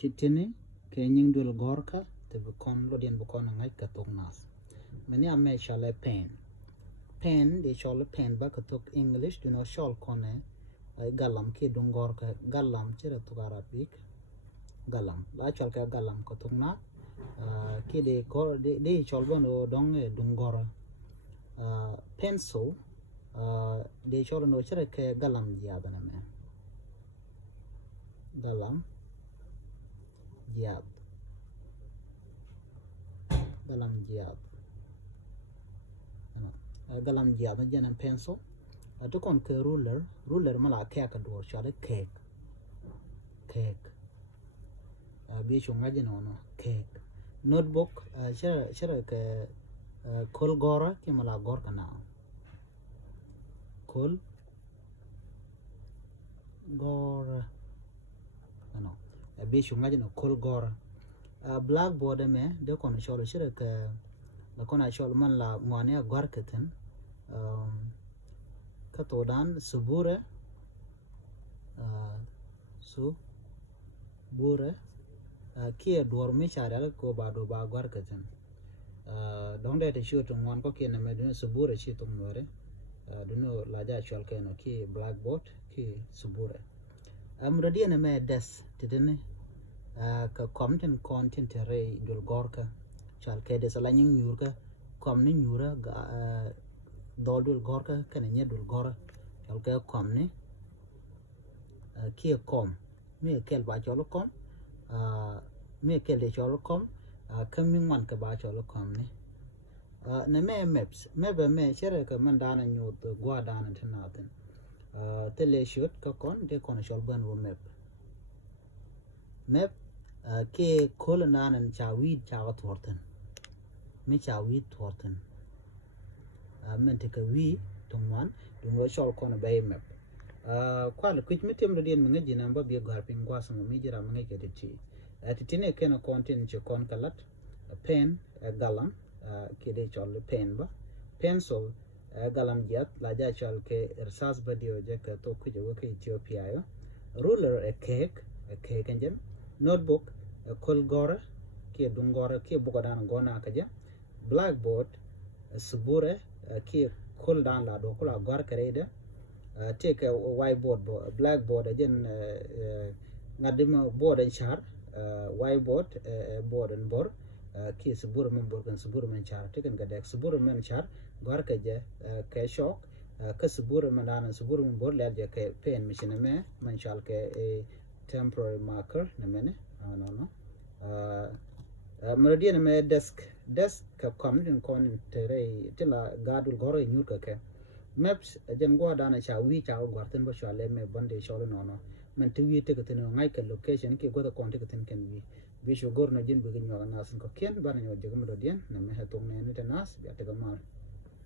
Titini ke nying dul gorka te bukon lodien bukon ngai katok nas. Meni ame shale pen. Pen de shale pen ba katok English do no shal kone galam ke dung gorka galam chira tuk Arabic galam. La shal ka galam katok na ke de gor de shal ba no dong dung gora. Pencil de shal no chira ke galam jiyada na me. Galam jiyad. Galam jiyad. Galam jiyad na janan pencil. Tukon ke ruler mala kek ador shale cake. Bi shunga jino no cake. Notebook shara ke kol gora ke mala gor kana. Kol gora. Ano. Bi shunga jino kol gora. Blackboard me de kon shole shira ke la kon shole man la ngwane gor keten. Katodan subure kia dormi chara ko bado ba gor keten. Donde te shoot ngwan ko kena me dun subure chi tung nore. Duno laja shol ke no ki blackboard ki subure. Amradi na me des tidene ka komten content re dul gorka chal ke des la nying nyurka komni nyura ga dol gorka kana nye dul gora chal ke komni ki kom me kel ba cholo kom me kel de cholo kom kamin man ka ba cholo kom ni na me maps me chere ka man dana nyot gwa dana tanaten tele shoot ka kon de kon chol ban wo map ke kolonanan chawid chawa thorten me chawid thorten men te ka wi tongwan dungo chol kon bay map kwal kuch mitem do dien mengeji namba bi gar pingwa sama mi jira mengeke de ti titine kena content che kon kalat pen galam ke de chol pen ba pencil galam jat la ja chol ke irsas badio je ka to ku je ke Ethiopia yo ruler a cake engine notebook kol gora ke dungora ke bugadan gona kaja blackboard subure ke kol dan la do kula gor kareda take a whiteboard blackboard again ngadima board and char whiteboard board and board ki subur men board kan subur men char taken gadek subur men char gor kaje ke shock ka subur men dan subur men board la je ke pen machine me man chal ke temporary marker na mene no meridian me desk ka commuting con tere tila gadul goro nyurka ke maps jen go dana cha wi cha gwarten ba shale me bande shole no men tu wi te ko teno ngai ka location ke go da kon te ko ten ken bi sho gor na jin bi nyo na sun ko ken ba na nyo je ko meridian na me ha to ne ni te nas bi te ko mal